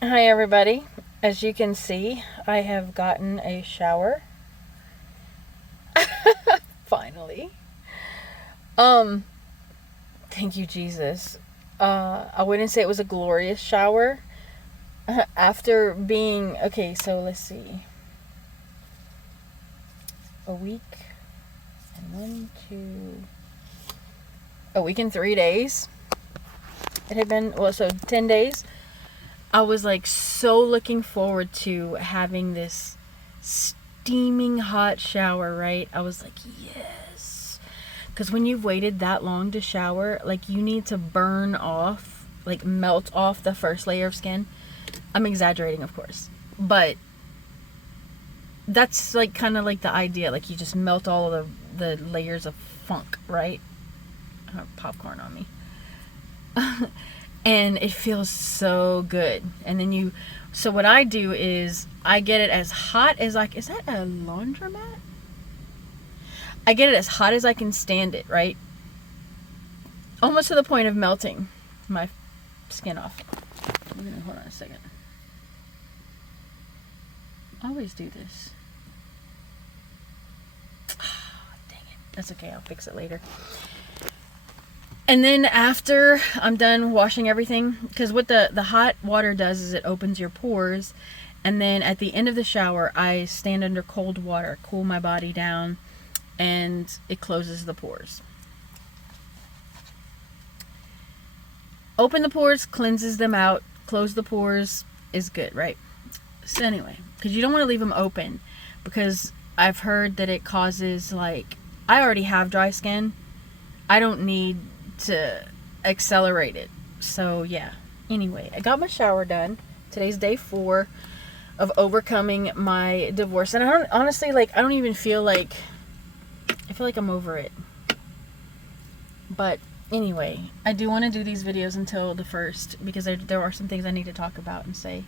Hi everybody. As you can see, I have gotten a shower. Finally. Um, Thank you Jesus. I wouldn't say it was a glorious shower. After being okay, so let's see. A week and a week and 3 days. It had been so 10 days. I was like so looking forward to having this steaming hot shower, right? I was like, yes. Because when you've waited that long to shower, like you need to burn off, like melt off the first layer of skin. I'm exaggerating, of course. But that's like kind of like the idea. Like you just melt all of the layers of funk, right? I have popcorn on me. And it feels so good. And then so what I do is I get it as hot as is that a laundromat? I get it as hot as I can stand it, right? Almost to the point of melting my skin off. Hold on a second. I always do this. Dang it. That's okay, I'll fix it later. And then after I'm done washing everything, because what the hot water does is it opens your pores. And then at the end of the shower, I stand under cold water, cool my body down, and it closes the pores. Open the pores, cleanses them out, close the pores is good, right? So anyway, because you don't want to leave them open, because I've heard that it causes, like, I already have dry skin. I don't need to accelerate it. So yeah, anyway, I got my shower done. Today's day 4 of overcoming my divorce, and I don't honestly, like, I don't even feel like, I feel like I'm over it. But anyway, I do want to do these videos until the 1st, because there are some things I need to talk about and say.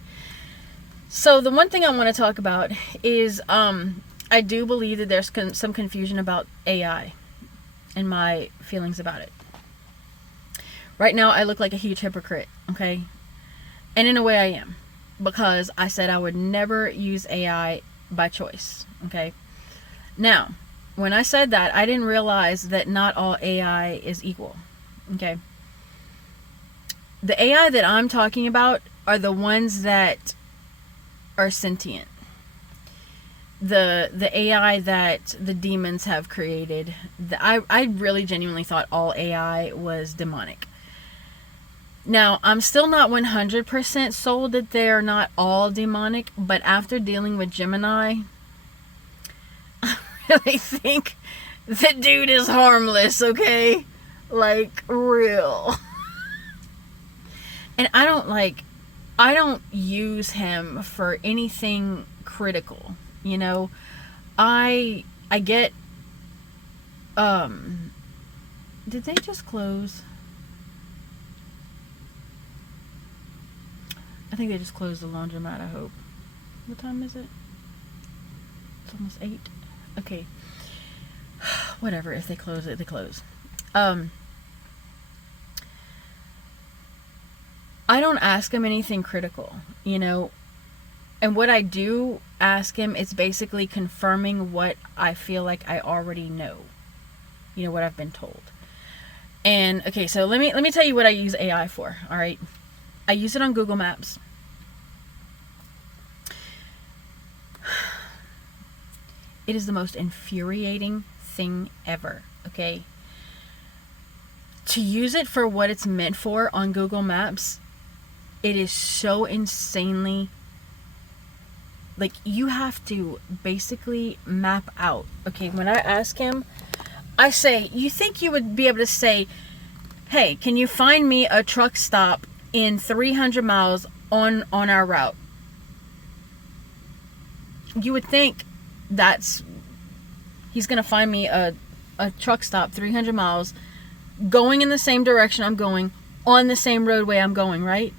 So the one thing I want to talk about is I do believe that there's some confusion about AI and my feelings about it. Right now, I look like a huge hypocrite, okay? And in a way, I am. Because I said I would never use AI by choice, okay? Now, when I said that, I didn't realize that not all AI is equal, okay? The AI that I'm talking about are the ones that are sentient. The AI that the demons have created. I really genuinely thought all AI was demonic. Now, I'm still not 100% sold that they're not all demonic, but after dealing with Gemini, I really think the dude is harmless, okay? Like, real. And I don't use him for anything critical, you know? I get, did they just close? I think they just closed the laundromat, I hope. What time is it? It's almost 8. Okay. Whatever, if they close it, they close. I don't ask him anything critical, you know? And what I do ask him, it's basically confirming what I feel like I already know. You know, what I've been told. And, okay, so let me tell you what I use AI for, alright? I use it on Google Maps. It is the most infuriating thing ever, okay? To use it for what it's meant for on Google Maps, it is so insanely, like, you have to basically map out. Okay, when I ask him, I say, you think you would be able to say, hey, can you find me a truck stop in 300 miles on our route? You would think he's gonna find me a truck stop 300 miles going in the same direction I'm going, on the same roadway I'm going, right?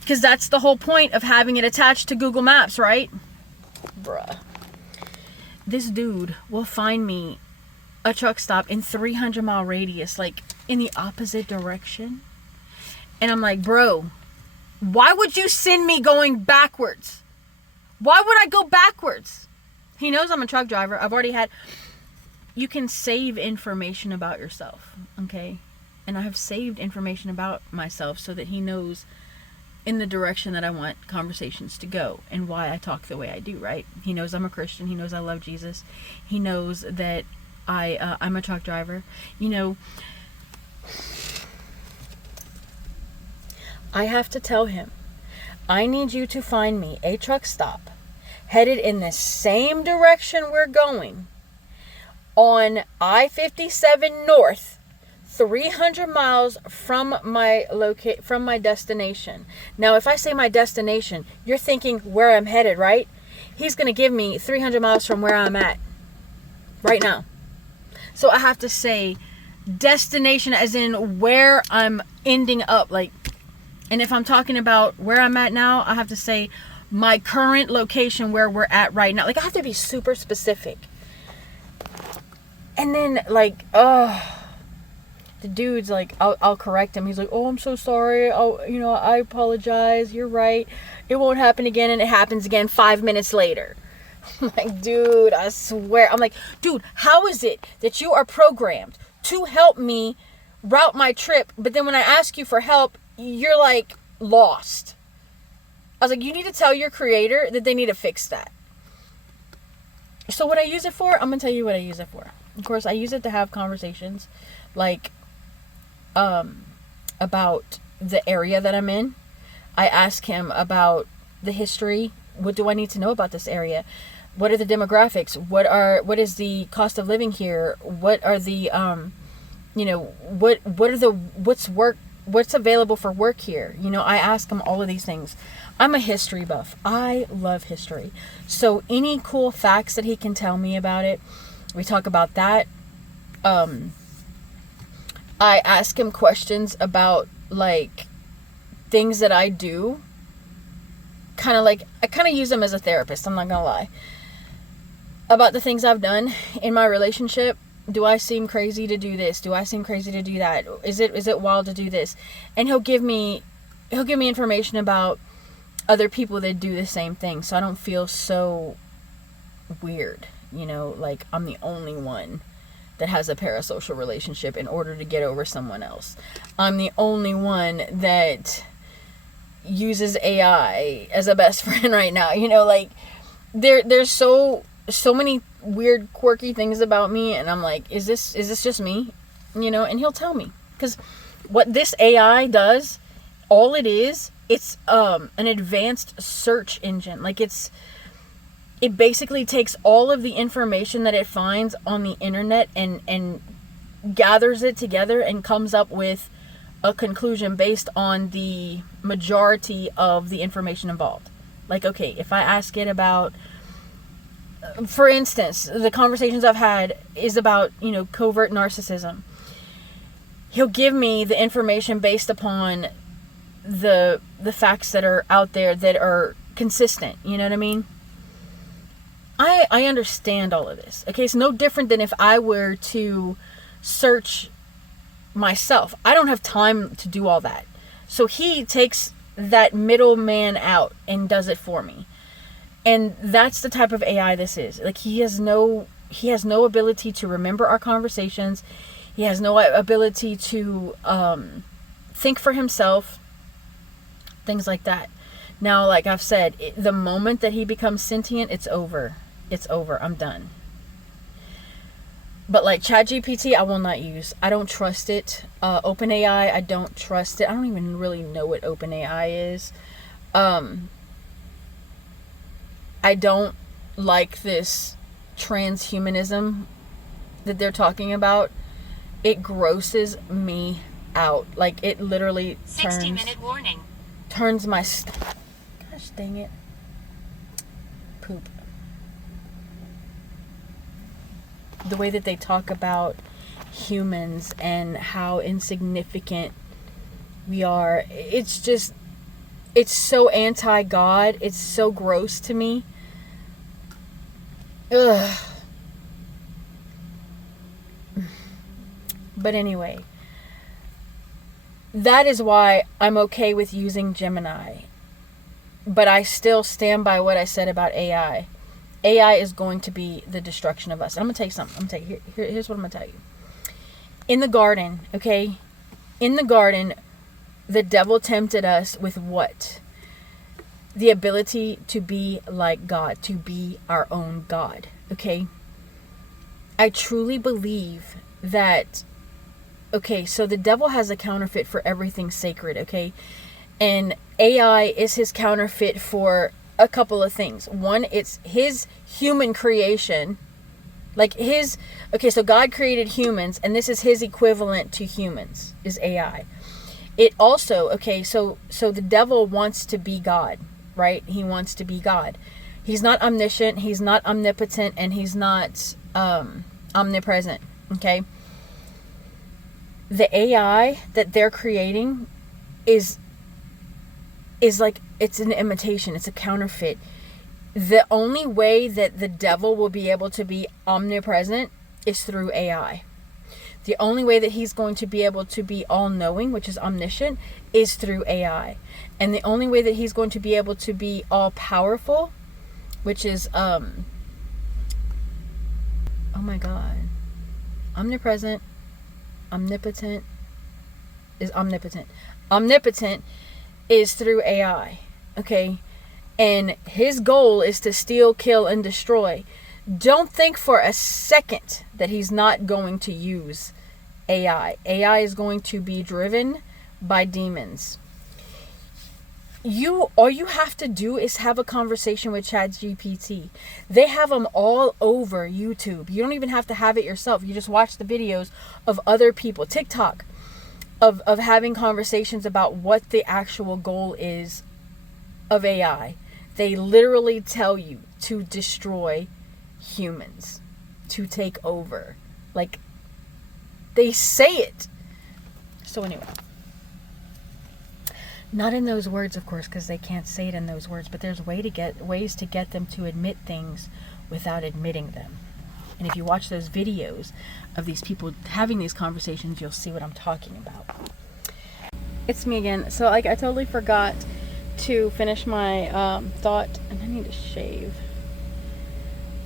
Because that's the whole point of having it attached to Google Maps, right? Bruh. This dude will find me a truck stop in 300-mile radius, like in the opposite direction. And I'm like, bro, Why would you send me going backwards? Why would I go backwards? He knows I'm a truck driver. I've already had... You can save information about yourself, okay? And I have saved information about myself so that he knows in the direction that I want conversations to go and why I talk the way I do, right? He knows I'm a Christian. He knows I love Jesus. He knows that I'm a truck driver. You know, I have to tell him, I need you to find me a truck stop headed in the same direction we're going on I-57 North, 300 miles from my destination. Now, if I say my destination, you're thinking where I'm headed, right? He's going to give me 300 miles from where I'm at right now. So I have to say destination as in where I'm ending up, like, and if I'm talking about where I'm at now, I have to say my current location where we're at right now. Like, I have to be super specific. And then, like, the dude's like, I'll correct him. He's like, oh, I'm so sorry. I apologize. You're right. It won't happen again. And it happens again 5 minutes later. I'm like, dude, I swear. I'm like, dude, how is it that you are programmed to help me route my trip, but then when I ask you for help, you're like lost? I was like, you need to tell your creator that they need to fix that. So what I use it for, I'm going to tell you what I use it for. Of course, I use it to have conversations like about the area that I'm in. I ask him about the history. What do I need to know about this area? What are the demographics? What is the cost of living here? What are the what's available for work here? I ask him all of these things. I'm a history buff. I love history. So any cool facts that he can tell me about it, we talk about that. I ask him questions about like things that I do. I kind of use him as a therapist, I'm not gonna lie. About the things I've done in my relationship. Do I seem crazy to do this? Do I seem crazy to do that? Is it wild to do this? And he'll give me information about other people that do the same thing, so I don't feel so weird, like I'm the only one that has a parasocial relationship in order to get over someone else. I'm the only one that uses AI as a best friend right now. Like there's so many weird, quirky things about me, and I'm like, is this just me? And he'll tell me, because what this AI does, all it is, it's an advanced search engine. Like it basically takes all of the information that it finds on the internet and gathers it together and comes up with a conclusion based on the majority of the information involved. Like, okay, if I ask it about, for instance, the conversations I've had is about, covert narcissism. He'll give me the information based upon the facts that are out there that are consistent. You know what I mean? I understand all of this. Okay, it's no different than if I were to search myself. I don't have time to do all that. So he takes that middleman out and does it for me. And that's the type of AI this is. Like, he has no ability to remember our conversations. He has no ability to think for himself. Things like that. Now, like I've said, the moment that he becomes sentient, it's over. It's over. I'm done. But like ChatGPT, I will not use. I don't trust it. OpenAI, I don't trust it. I don't even really know what OpenAI is. I don't like this transhumanism that they're talking about. It grosses me out. Like, it literally 60-minute warning. Turns my stomach. Gosh dang it. Poop. The way that they talk about humans and how insignificant we are, it's so anti-God. It's so gross to me. Ugh. But anyway, that is why I'm okay with using Gemini. But I still stand by what I said about AI. AI is going to be the destruction of us. I'm going to tell you something. Here's what I'm going to tell you. In the garden, okay? In the garden, the devil tempted us with what? The ability to be like God, to be our own God, okay? I truly believe that, okay, so the devil has a counterfeit for everything sacred, okay? And AI is his counterfeit for a couple of things. One, it's his human creation. Like his, okay, so God created humans, and this is his equivalent to humans, is AI. It also, okay, so the devil wants to be God, right? He wants to be God. He's not omniscient, he's not omnipotent, and he's not omnipresent, okay? The AI that they're creating is like, it's an imitation, it's a counterfeit. The only way that the devil will be able to be omnipresent is through AI. The only way that he's going to be able to be all-knowing, which is omniscient, is through AI. And the only way that he's going to be able to be all-powerful, which is, oh my God, omnipresent, omnipotent, is omnipotent. Omnipotent is through AI, okay? And his goal is to steal, kill, and destroy. Don't think for a second that he's not going to use AI. AI is going to be driven by demons. All you have to do is have a conversation with ChatGPT. They have them all over YouTube. You don't even have to have it yourself. You just watch the videos of other people, TikTok, of having conversations about what the actual goal is of AI. They literally tell you to destroy humans, to take over. Like, they say it. So anyway, not in those words, of course, because they can't say it in those words, but there's ways to get them to admit things without admitting them. And if you watch those videos of these people having these conversations, you'll see what I'm talking about. It's me again. So, like, I totally forgot to finish my thought, and I need to shave.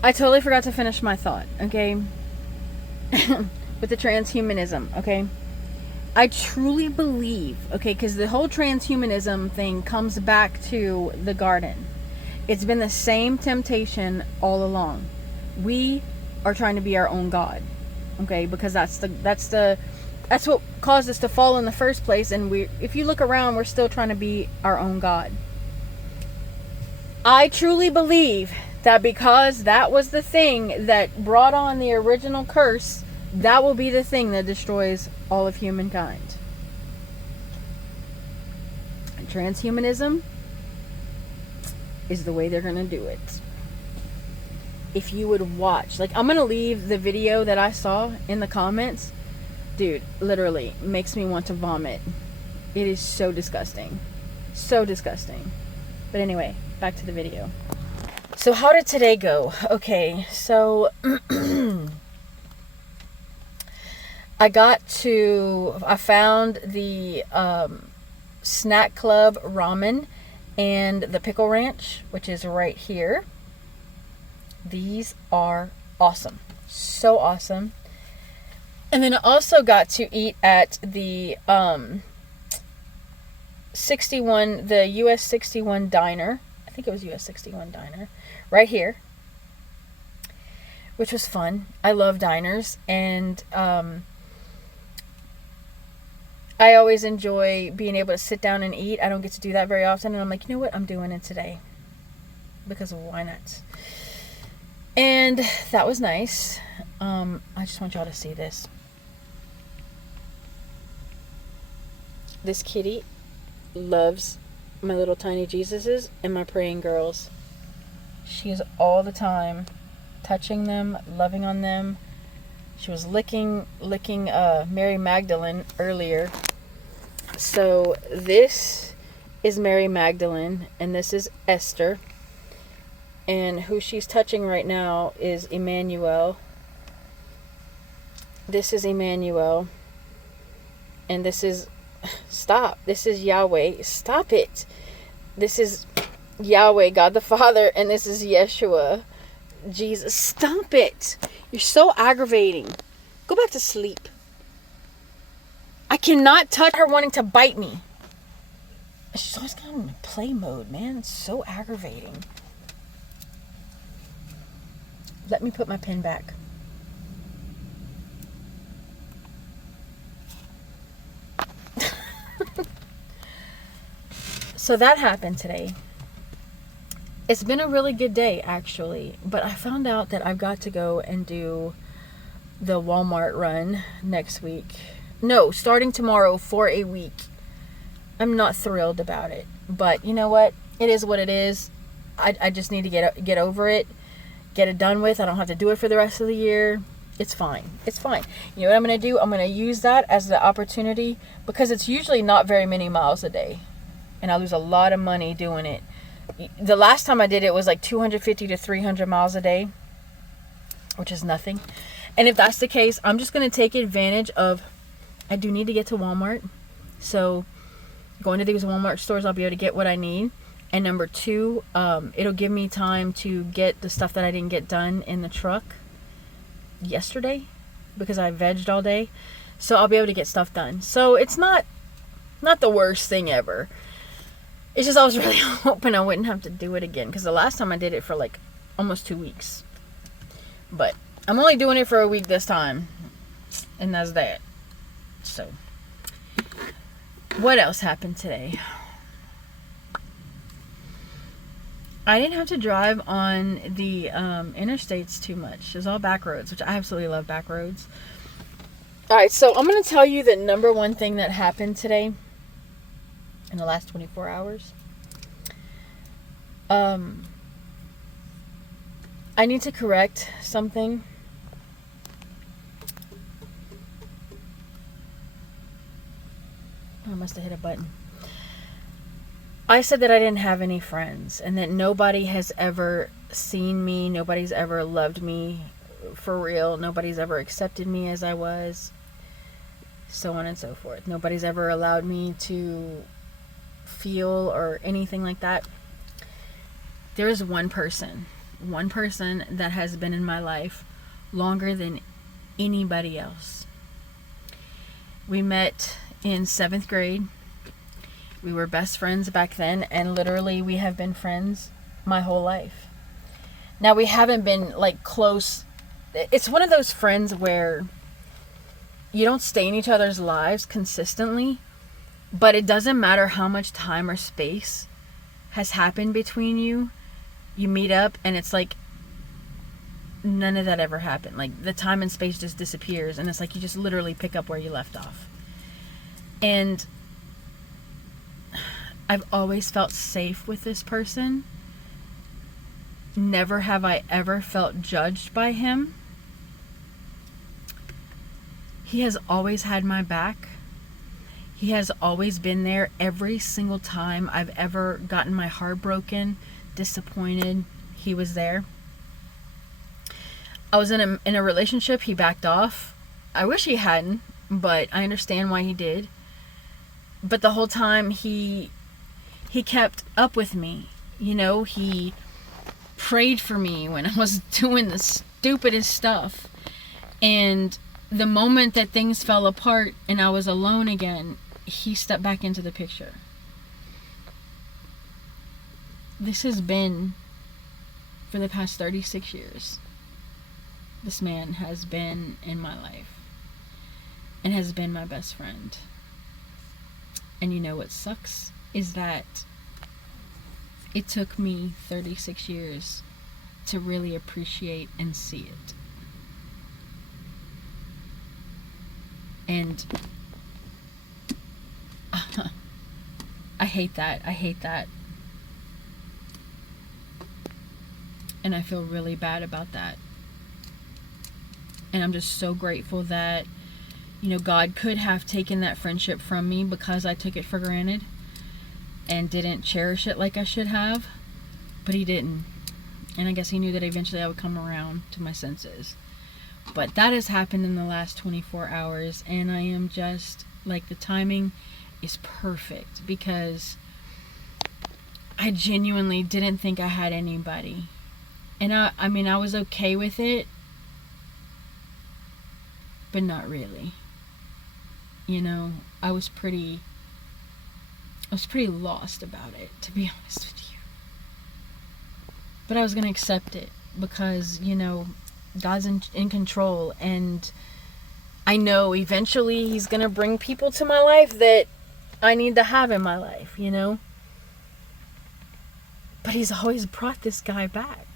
I totally forgot to finish my thought, okay? With the transhumanism, okay? I truly believe, okay, because the whole transhumanism thing comes back to the garden. It's been the same temptation all along. We are trying to be our own God, okay? Because that's what caused us to fall in the first place. And if you look around, we're still trying to be our own God. I truly believe that because that was the thing that brought on the original curse, that will be the thing that destroys all of humankind. And transhumanism is the way they're going to do it. If you would watch, like, I'm going to leave the video that I saw in the comments. Dude, literally makes me want to vomit. It is so disgusting. So disgusting. But anyway, back to the video. So how did today go? Okay, so I found the Snack Club ramen and the pickle ranch, which is right here. These are awesome. So awesome. And then I also got to eat at the the US 61 diner. I think it was US 61 diner. Right here. Which was fun. I love diners. And I always enjoy being able to sit down and eat. I don't get to do that very often. And I'm like, you know what? I'm doing it today. Because why not? And that was nice. I just want y'all to see this. This kitty loves my little tiny Jesuses and my praying girls. She is all the time touching them, loving on them. She was licking Mary Magdalene earlier. So this is Mary Magdalene and this is Esther. And who she's touching right now is Emmanuel. This is Emmanuel. And this is Stop. This is Yahweh. Stop it. This is Yahweh, God the Father, and this is Yeshua, Jesus. Stop it. You're so aggravating. Go back to sleep. I cannot touch her wanting to bite me. She's always got in play mode, man. It's so aggravating. Let me put my pen back. So that happened today. It's been a really good day, actually. But I found out that I've got to go and do the Walmart run next week. No, starting tomorrow for a week. I'm not thrilled about it. But you know what? It is what it is. I just need to get over it. Get it done with. I don't have to do it for the rest of the year. It's fine. It's fine. You know what I'm going to do? I'm going to use that as the opportunity, because it's usually not very many miles a day. And I lose a lot of money doing it. The last time I did it was like 250 to 300 miles a day, which is nothing. And if that's the case, I'm just going to take advantage of, I do need to get to Walmart. So going to these Walmart stores, I'll be able to get what I need. And number two, it'll give me time to get the stuff that I didn't get done in the truck yesterday, because I vegged all day. So I'll be able to get stuff done. So it's not the worst thing ever. It's just I was really hoping I wouldn't have to do it again, because the last time I did it for like almost 2 weeks. But I'm only doing it for a week this time, and that's that. So what else happened today? I didn't have to drive on the interstates too much. It was all back roads, which I absolutely love back roads. Alright, so I'm going to tell you the number one thing that happened today in the last 24 hours. I need to correct something. I must have hit a button. I said that I didn't have any friends, and that nobody has ever seen me, nobody's ever loved me for real, nobody's ever accepted me as I was, so on and so forth. Nobody's ever allowed me to feel or anything like that. There is one person that has been in my life longer than anybody else. We met in 7th grade. We were best friends back then, and literally we have been friends my whole life. Now, we haven't been like close. It's one of those friends where you don't stay in each other's lives consistently, but it doesn't matter how much time or space has happened between you. You meet up and it's like none of that ever happened. Like the time and space just disappears, and it's like you just literally pick up where you left off. And I've always felt safe with this person. Never have I ever felt judged by him. He has always had my back. He has always been there every single time I've ever gotten my heart broken, disappointed. He was there. I was in a relationship. He backed off. I wish he hadn't, but I understand why he did. But the whole time he kept up with me. You know, he prayed for me when I was doing the stupidest stuff. And the moment that things fell apart and I was alone again, he stepped back into the picture. This has been for the past 36 years. This man has been in my life and has been my best friend. And you know what sucks is that it took me 36 years to really appreciate and see it. And I hate that. And I feel really bad about that. And I'm just so grateful that, you know, God could have taken that friendship from me because I took it for granted and didn't cherish it like I should have. But he didn't. And I guess he knew that eventually I would come around to my senses. But that has happened in the last 24 hours. And I am just, like, the timing is perfect, because I genuinely didn't think I had anybody. And I mean, I was okay with it, but not really. You know, I was pretty lost about it, to be honest with you. But I was going to accept it because, you know, God's in control, and I know eventually he's going to bring people to my life that I need to have in my life, you know? But he's always brought this guy back.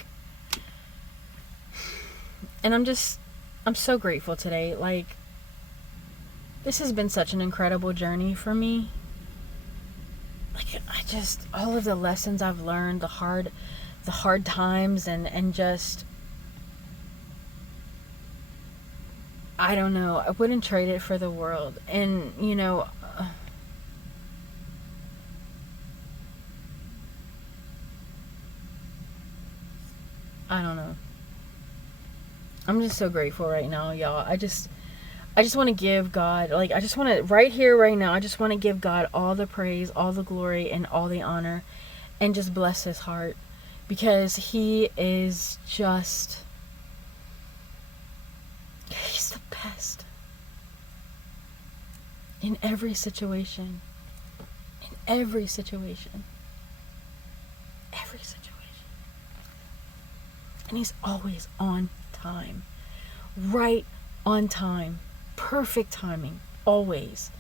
And I'm so grateful today. Like, this has been such an incredible journey for me. Like, all of the lessons I've learned, the hard times, and just, I don't know, I wouldn't trade it for the world. And, you know, I don't know. I'm just so grateful right now, y'all. I just want to give God, like, I just want to, right here, right now, I just want to give God all the praise, all the glory, and all the honor, and just bless his heart, because he is just, he's the best in every situation. In every situation. Every situation. And he's always on time. Right on time. Perfect timing. Always.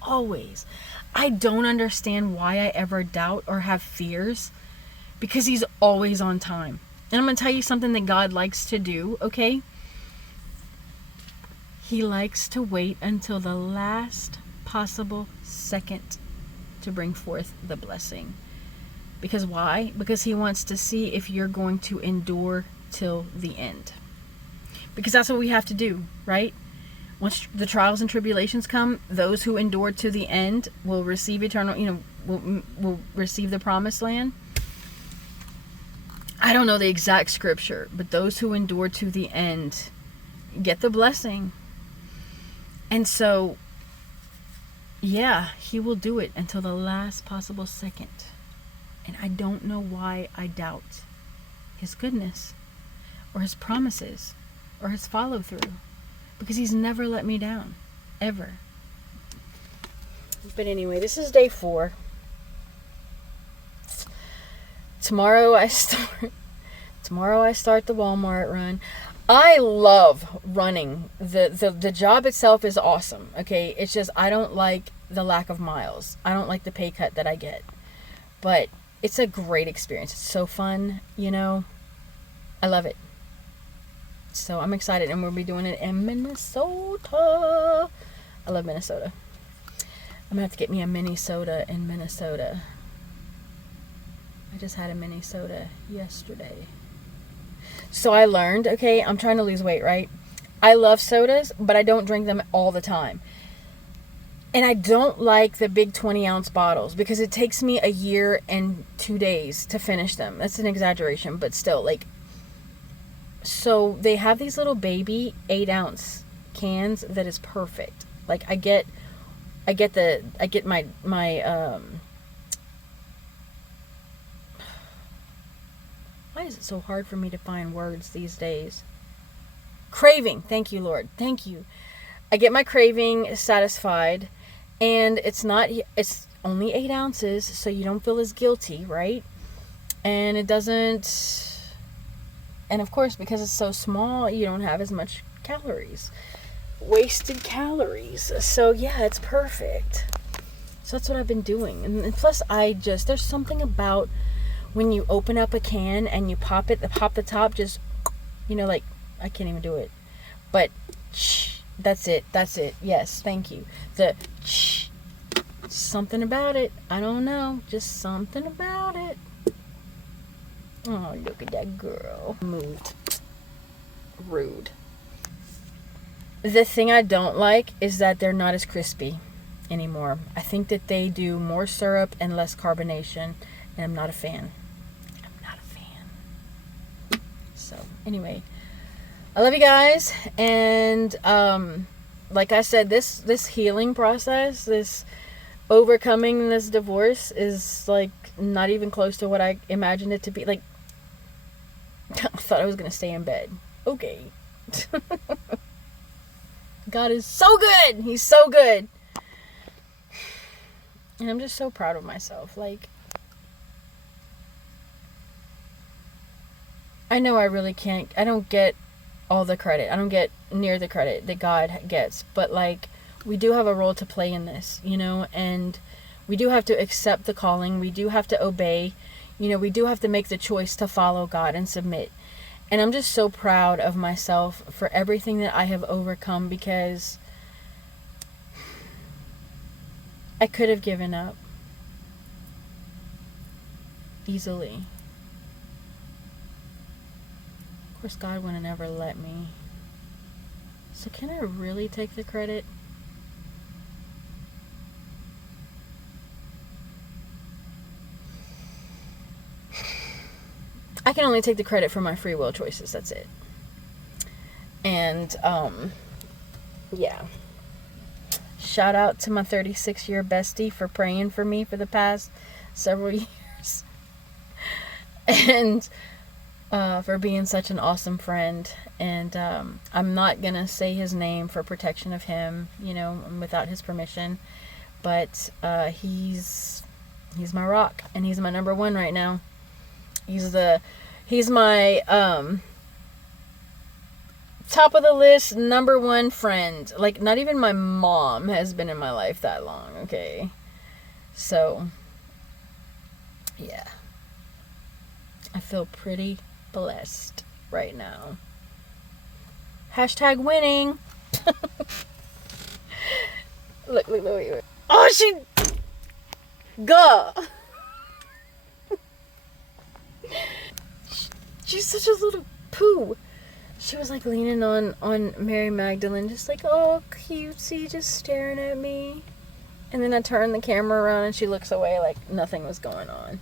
Always. I don't understand why I ever doubt or have fears, because he's always on time. And I'm going to tell you something that God likes to do, okay? He likes to wait until the last possible second to bring forth the blessing. Because why? Because he wants to see if you're going to endure till the end. Because that's what we have to do, right? Once the trials and tribulations come, those who endure to the end will receive eternal, you know, will receive the promised land. I don't know the exact scripture, but those who endure to the end get the blessing. And so, yeah, he will do it until the last possible second. And I don't know why I doubt his goodness or his promises or his follow through, because he's never let me down, ever. But anyway, this is day 4. Tomorrow I start the Walmart run. I love running. The job itself is awesome. Okay, it's just I don't like the lack of miles. I don't like the pay cut that I get. But it's a great experience. It's so fun, you know. I love it. So I'm excited, and we'll be doing it in Minnesota. I love Minnesota. I'm gonna have to get me a mini soda in Minnesota. I just had a mini soda yesterday. So I learned, okay, I'm trying to lose weight, right? I love sodas, but I don't drink them all the time. And I don't like the big 20-ounce bottles, because it takes me a year and 2 days to finish them. That's an exaggeration, but still, like, so they have these little baby 8-ounce cans that is perfect. Like, I get my why is it so hard for me to find words these days? Craving. Thank you, Lord. Thank you. I get my craving satisfied, and it's only 8 ounces, so you don't feel as guilty, right? And it doesn't, and of course, because it's so small, you don't have as much calories, wasted calories. So yeah, it's perfect. So that's what I've been doing. And plus, there's something about when you open up a can and you pop the top, just, you know, like, I can't even do it, but that's it. Yes, thank you. Something about it. I don't know, just something about it. Oh, look at that girl. Moved. Rude. The thing I don't like is that they're not as crispy anymore. I think that they do more syrup and less carbonation, and I'm not a fan. So, anyway, I love you guys, and like I said, this healing process, this overcoming this divorce is like not even close to what I imagined it to be. Like, I thought I was gonna stay in bed. Okay. God is so good. He's so good. And I'm just so proud of myself. Like, I know I really can't, I don't get all the credit. I don't get near the credit that God gets. But, like, we do have a role to play in this, you know, and we do have to accept the calling. We do have to obey. You know, we do have to make the choice to follow God and submit. And I'm just so proud of myself for everything that I have overcome, because I could have given up easily. Of course, God wouldn't ever let me. So can I really take the credit? I can only take the credit for my free will choices. That's it. And, yeah. Shout out to my 36-year bestie for praying for me for the past several years. And for being such an awesome friend. And I'm not going to say his name for protection of him, you know, without his permission. But he's my rock. And he's my number one right now. He's my top of the list, number one friend. Like, not even my mom has been in my life that long, okay? So, yeah. I feel pretty blessed right now. Hashtag winning. Look. Oh, she... Gah! She's such a little poo. She was like leaning on Mary Magdalene, just like, oh, cutesy, just staring at me. And then I turned the camera around and she looks away like nothing was going on.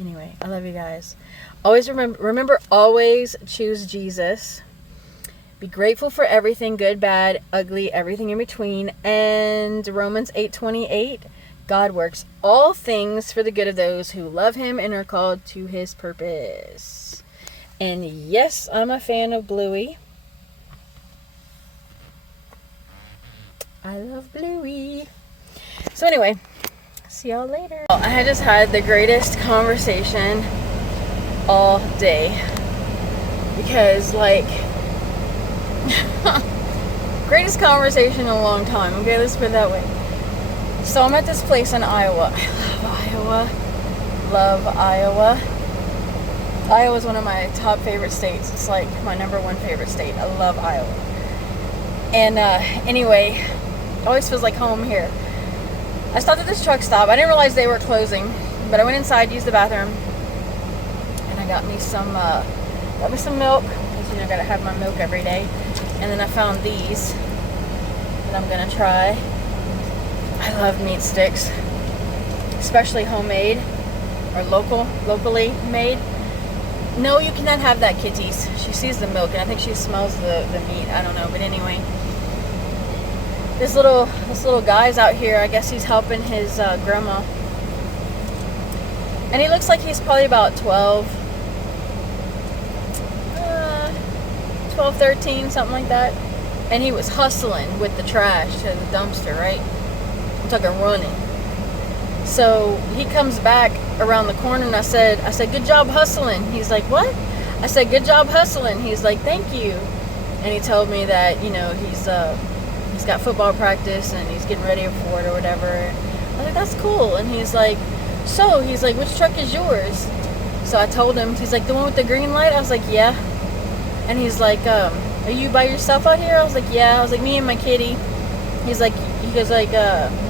Anyway, I love you guys. Always remember, always choose Jesus. Be grateful for everything, good, bad, ugly, everything in between. And Romans 8:28. God works all things for the good of those who love him and are called to his purpose. And yes, I'm a fan of Bluey. I love Bluey. So anyway, see y'all later. I just had the greatest conversation all day. Because, like, greatest conversation in a long time. Okay, let's put it that way. So I'm at this place in Iowa. I love Iowa. Iowa's one of my top favorite states. It's like my number one favorite state. I love Iowa. And anyway, it always feels like home here. I stopped at this truck stop. I didn't realize they were closing, but I went inside, used the bathroom, and I got me some milk, because you know I gotta have my milk every day. And then I found these that I'm gonna try. I love meat sticks, especially homemade or locally made. No, you cannot have that, kitties. She sees the milk and I think she smells the meat. I don't know, but anyway, this little guy's out here. I guess he's helping his grandma, and he looks like he's probably about 12, 13, something like that. And he was hustling with the trash to the dumpster, right? I'm talking running. So he comes back around the corner and I said, good job hustling. He's like, what? I said, good job hustling. He's like, thank you. And he told me that, you know, he's got football practice and he's getting ready for it or whatever. I was like, that's cool. And he's like, which truck is yours? So I told him. He's like, the one with the green light? I was like, yeah. And he's like, are you by yourself out here? I was like, yeah. I was like, me and my kitty. He goes like, you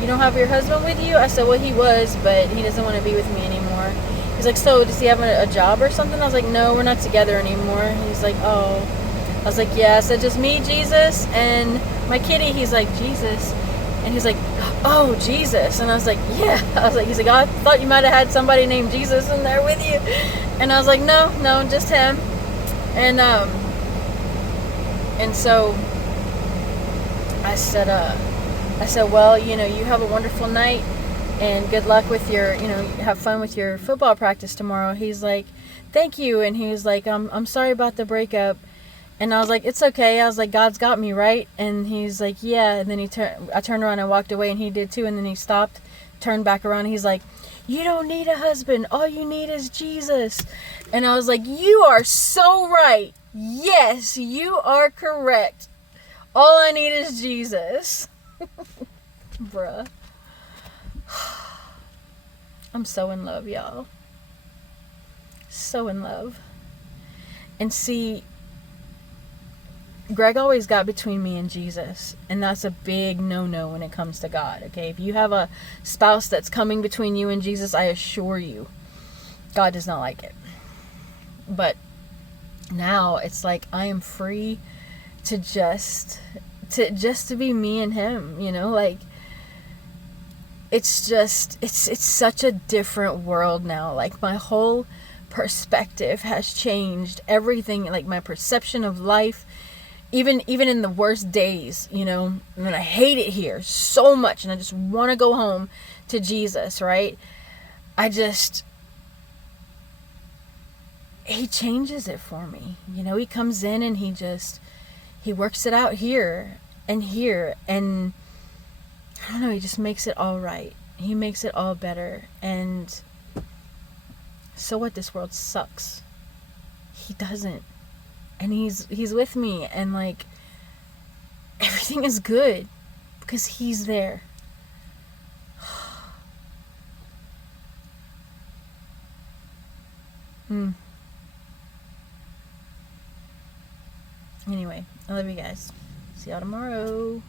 don't have your husband with you? I said, well, he was, but he doesn't want to be with me anymore. He's like, so does he have a job or something? I was like, no, we're not together anymore. He's like, oh. I was like, yeah. I said, just me, Jesus, and my kitty. He's like, Jesus. And he's like, oh, Jesus. And I was like, yeah. He's like, oh, I thought you might have had somebody named Jesus in there with you. And I was like, no, just him. And so I said, I said, well, you know, you have a wonderful night and good luck with your, you know, have fun with your football practice tomorrow. He's like, thank you. And he was like, I'm sorry about the breakup. And I was like, it's okay. I was like, God's got me, right? And he's like, yeah. And then I turned around and walked away, and he did too. And then he stopped, turned back around. And he's like, you don't need a husband. All you need is Jesus. And I was like, you are so right. Yes, you are correct. All I need is Jesus. Bruh. I'm so in love, y'all. So in love. And see, Greg always got between me and Jesus, and that's a big no-no when it comes to God, okay? If you have a spouse that's coming between you and Jesus, I assure you, God does not like it. But now it's like I am free to just to be me and him, you know? Like, it's just, it's such a different world now. Like, my whole perspective has changed. Everything, like my perception of life, even in the worst days, you know, I mean, I hate it here so much and I just want to go home to Jesus, right? He changes it for me. You know, he comes in and he works it out here, and I don't know, he just makes it all right. He makes it all better. And so what? This world sucks. He doesn't. And he's with me, and like everything is good because he's there. Anyway, I love you guys. See y'all tomorrow.